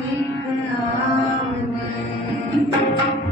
Speak now with me.